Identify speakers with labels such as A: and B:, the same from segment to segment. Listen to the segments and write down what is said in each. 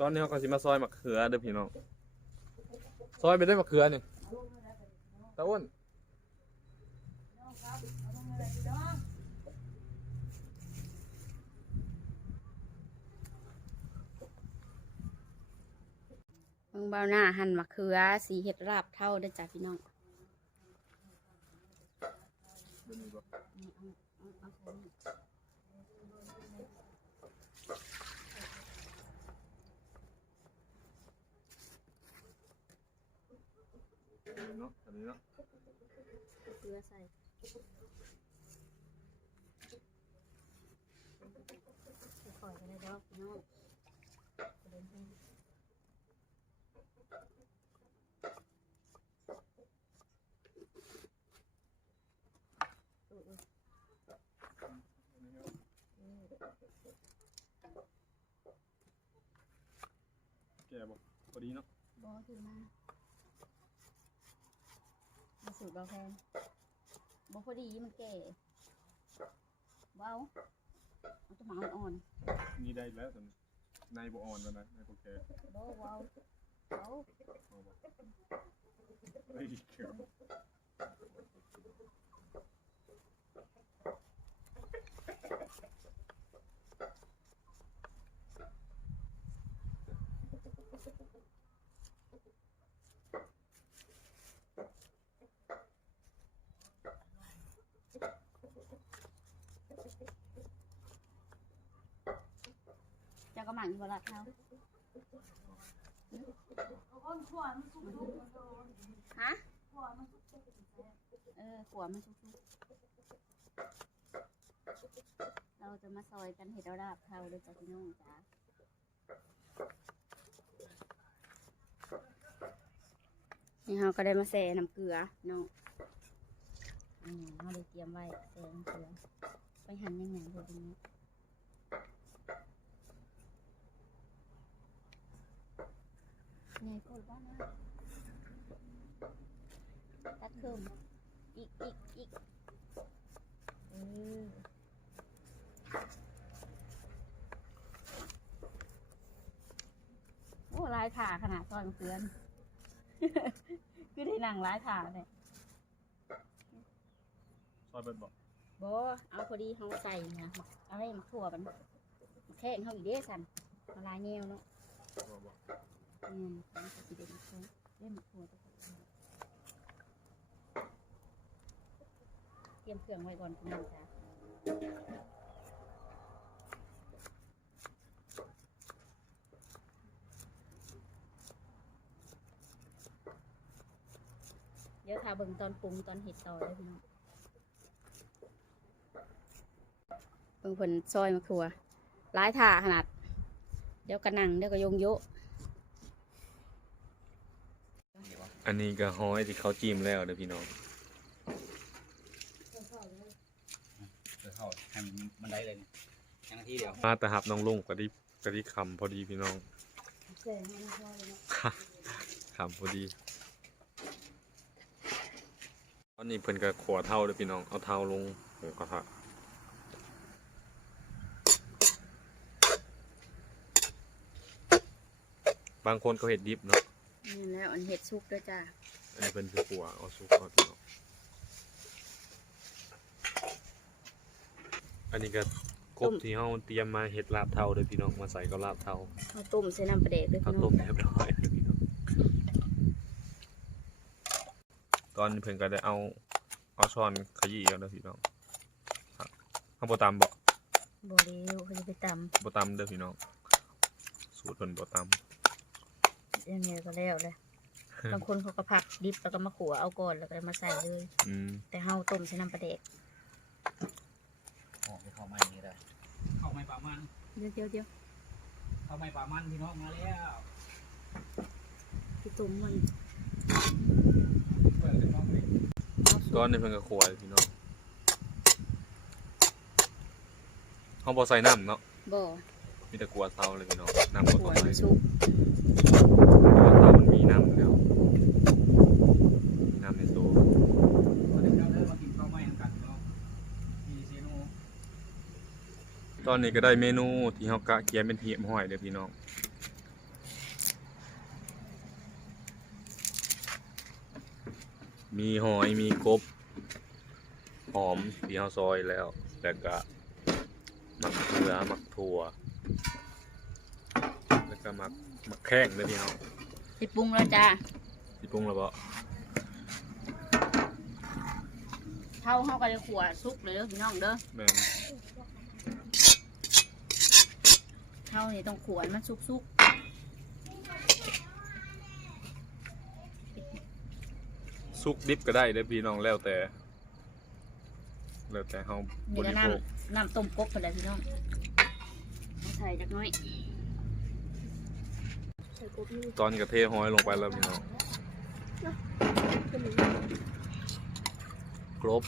A: ตอนนี้เขาก็สิมาซอยมะเขือเด้อพี่น้องซอยไปได้มะเขือนี่ตะอ้วน
B: เบิ่งเบาหน้าหั่นมะเขือสีเห็ดราบเท่าเด้อจ้ะพี่น้อง
A: เนาะอันนี้เนาะ
B: เกลือใส่ค่อยๆก็ได้ดอกพี่น้องประเด็นให้อุ๊ย
A: แก่บ่พอดีเนาะ
B: บอถือมามา สูตรเบาแพงบอพอดีมันแก่เบาเอาตัวหมาอ่อน
A: นี่ได้แล้วแต่ในบ่อ่อนแล้วนะในบ่แก่
B: ๆบอเบาเบา
A: เอาบ่เฮ้ยเขีย
B: ก็หมั่นอยู่บนรัดเท้าฮะเออขวมันสุกๆเราจะมาซอยกันเห็ดเอาดาบเท้าด้วยจ้ะพี่น้องจ้านี่เราก็ได้มาแส่น้ำเกลือเนาะอืมเราเลยเตรียมไว้แส่น้ำเกลือไปหั่นยังไงพวกนี้ ไงกดว่านะตัดเพิ่มอีกอีกอีกเออโอ้ลายขาขนาดตอนเพื่อนคือได้นั่งลายขาเลย
A: ซอยเบิดบ่
B: บอเอาพอดีเขาใส่นะเอาอะไรมาถั่วมันแข้งเขาอีกเด้สันเอาลายแนวเนาะ
A: บ่บ่
B: อืมมันก็สิเด็ดเขาเล่นถั่วตัวเตรียมเครื่องไว้ก่อนคุณน้องจ้าเดี๋ยวถ้าเบิ่งตอนปรุงตอนเห็ดต่อเลยพี่น้องเบิ่งผลซอยมะครัวร้ายถ่าขนาด เดี๋ยวกระนังเดี๋ยวก็ยงโยะ
A: อันนี้ก็ห้อยที่เขาจิ้มแล้วเด้อพี่น้อง
C: เดี๋ยวเข้าให้มันมันได้เลยนี่แค่นาทีเดียว
A: มาแต่หับน้องลุงกะดิกะดิคำพอดีพี่น้อง
B: เสร็จแล้วนะพ่อเลยเนาะ
A: คำพอดีตอนนี้เพิ่นก็ขวเท่าเด้อพี่น้องเอาเท่าลงหมูกระทะบางคนก็เห็ดดิบเนาะ
B: นี่แล้ว อันเห็ดซุกด้วยจ้า
A: อันนี้เป็นคือขัวเอาซุปก่อนพี่น้องอันนี้ก็กบที่เฮาเตรียมมาเห็ดลาบเท่าเด้อพี่น้องมาใส่ก็ลาบเท่า
B: ข้าวต้มใส่น้ำปลาเด็กด้วย
A: ข้าว
B: พี่น้
A: ต้
B: อง
A: มเรียบร้อยเลยพี่น้องตอนนี้เพิ่นก็ได้เอาเอาช้อนขยี้เอาเด้อพี่น้องครับข้าวโบตำบ่
B: บเร็วเขาจะไปต
A: โบตำเด้อพี่น้องสูตรเพิ่นโบตำ
B: เรื่องนี้ก็แล้วเลย บางคนเขาก็ผักดิบแล้วก็มาขัวเอาก่อนแล้วก็มาใส่เลยำ
A: อืม
B: แต่เฮาต้มใส่น้ำปลาเด็ก
C: ออกไปเข้าไม้นี่ได้เข้าไม้ป่ามัน
B: เดี๋ยวเดี๋ยวเดี๋ยว
C: เข้าไม้ป่ามันพี่น้องมาแล้ว
B: พี่ตุ้มมัน
C: เปิดเลยน้องเลย
A: ตอนนี้เพิ่นก็ขัวเลยพี่น้องเฮาบ่ใส่น้ำเนาะ
B: บ่
A: มีแต่กัวเท่าเลยพี่น้องน้ำบ่
B: ขั
A: ต้
B: ว
A: องใส่
B: มัน
A: เพ
B: ซุก
A: น้ำแล้วน้ำใน
C: โซ่
A: ตอนนี้ก็ได้เมนูที่เฮากะเขียนเป็นเทียมห้อยเด้อพี่น้องมีหอยมีกบ หอมที่เฮาซอยแล้วแล้วก็มักเขือมักถั่ว แล้วก็มักมักแข้งเด้อพี่น้อ
B: สิปรุงแล้วจ้า
A: สิปรุงแล้วบ่
B: เท่าเฮาก็จะขัวสุกเลยเด้อพี่น้องเด้อ
A: แม่น
B: เท่านี่ต้องขัวให้มันสุก
A: สุกดิบก็ได้เด้อพี่น้องแล้วแต่ แล้วแต่เฮา
B: ๆ
A: บ
B: นี่ก็
A: ริ
B: น้
A: โภคำ
B: น้ำต้มกบคนใดพี่น้องเอาใส่จักหน้อย
D: ใส่กบนี่
A: ตอนนี้ก็เทหอยลงไปแล้วพี่น้อง
D: เป็นหนึ่ง
A: ครบ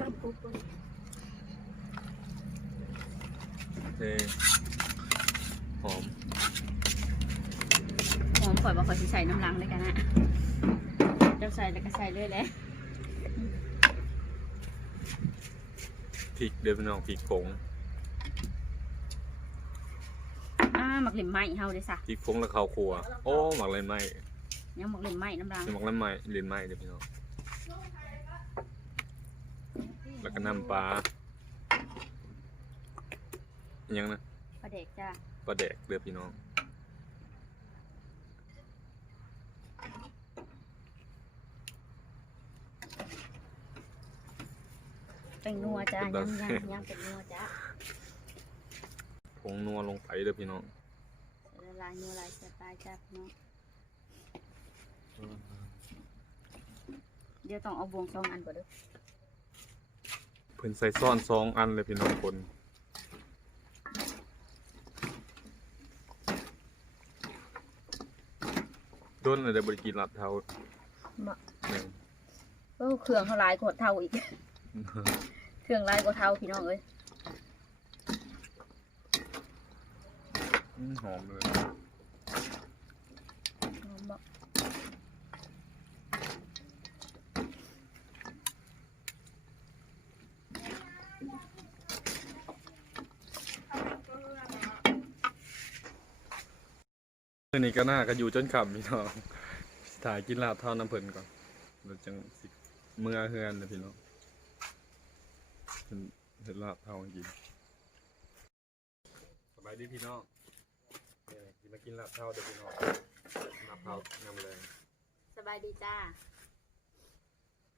D: น้ำกบก่อน
A: เทหอม
B: หอมข่อยบ่ข่อยสิใส่น้ำลังด้วยกันนะเจ้าใส่แล้วก็ใส่เลยแหละ
A: พริกเด้อพี่น้องพริกผง
B: อ่า หมักเหล่มไหม้เฮาเด้ซะ
A: พริกผงแล้วข้าวคั่วโอ้หมักเลยไหม
B: ยังหมักเหล่มไหม้น้ำลัง
A: หมักเลยไหมเลียนไหมเด้อพี่น้องแล้วก็น้ำปลาอิหยังนะ
B: ปลาเด็กจ้า
A: ปลาแดกเด้อพี่น้อง
B: เป็นนัวจ้ายังยังยังเป็นนัวจ้า
A: ผงนัวลงไปเด้อพี่น้อง
B: ละลายนัวลายเสียตายจ้าพี่น้องเดี๋ยวต้องเอาบวงสองอันก่อนเด้อ
A: เพิ่นใส่ซ่อนสองอันเลยพี่น้องคนโดนอะไรบริกินหลับเท้า
B: มา
A: หนึ่ง
B: เออเครื่องเขาหลายกว่าเท่าอีก เครื่องหลายกว่าเท่าพี่น้องเอ้ย
A: อืมหอมเลย
B: หอมบ่
A: เมื่อนี้ก็น่าก็อยู่จนขำพี่น้องถ่ายกินลาบเท่าน้ำเพิ่นก่อนเราจังสิเมื่อเฮือนเลยพี่น้องเห็นเห็นลาบเท่ากินสบายดีพี่น้องเนี่ยกิน มากินลาบเท่าเดี๋ยวพี่น้องลาบเท่างามเลย
B: สบายดีจ้า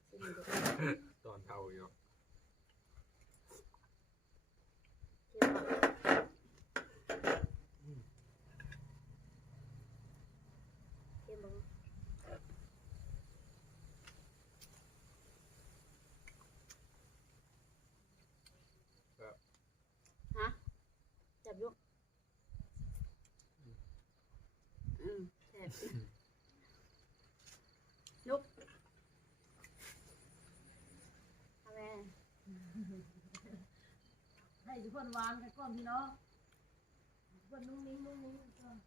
B: สิมีเด้อ
A: ตอนเท่าอยู่
B: เที่ยวบ่เที่ยวบ่ฮะจับลูกอื ลุกทำไม
D: ให้ทุกคนวานกันก่อนพี่น้องทุกคนนุ่งนิ้งนุ่งนิ้งก่อน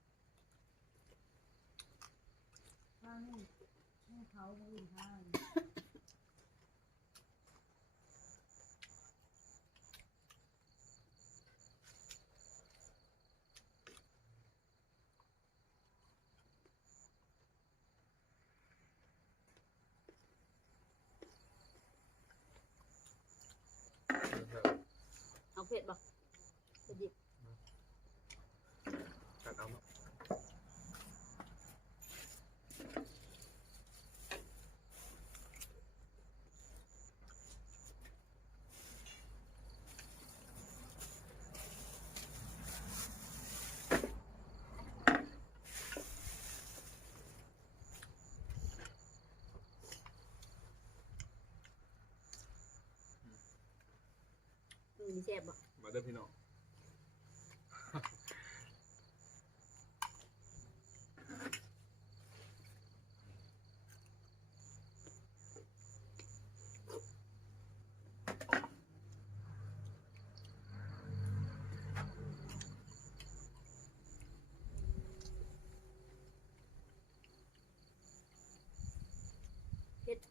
D: ทางนี้ให้เขาอื่นทาง
B: เอาเผ็ดบ่จะหยิบ
A: กัดเอามา
B: อื มแซ่บบ่
A: มาเด้อพี่น้อง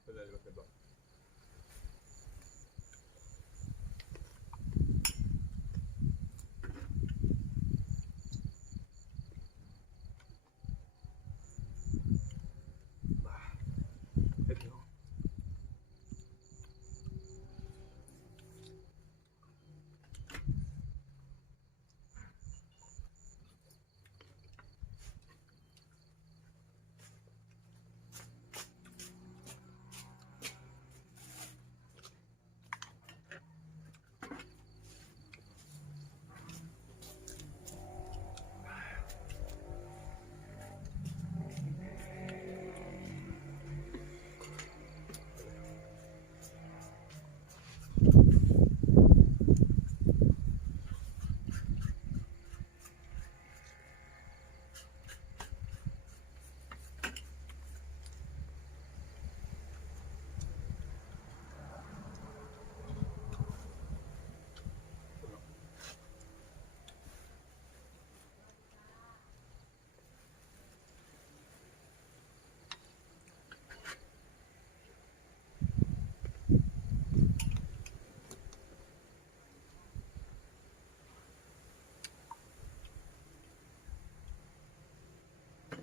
A: เป็นไรก็เป็นบ่บาย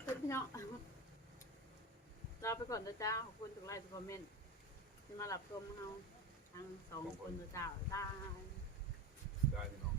B: ขึ้น พี่น้องลาไปก่อนเด้อจ้าขอบคุณทุกไลค์ทุกคอมเมนต์ที่มารับชมเราทั้งสองคนเด้อจ้าได้
A: ได้พี่น้อง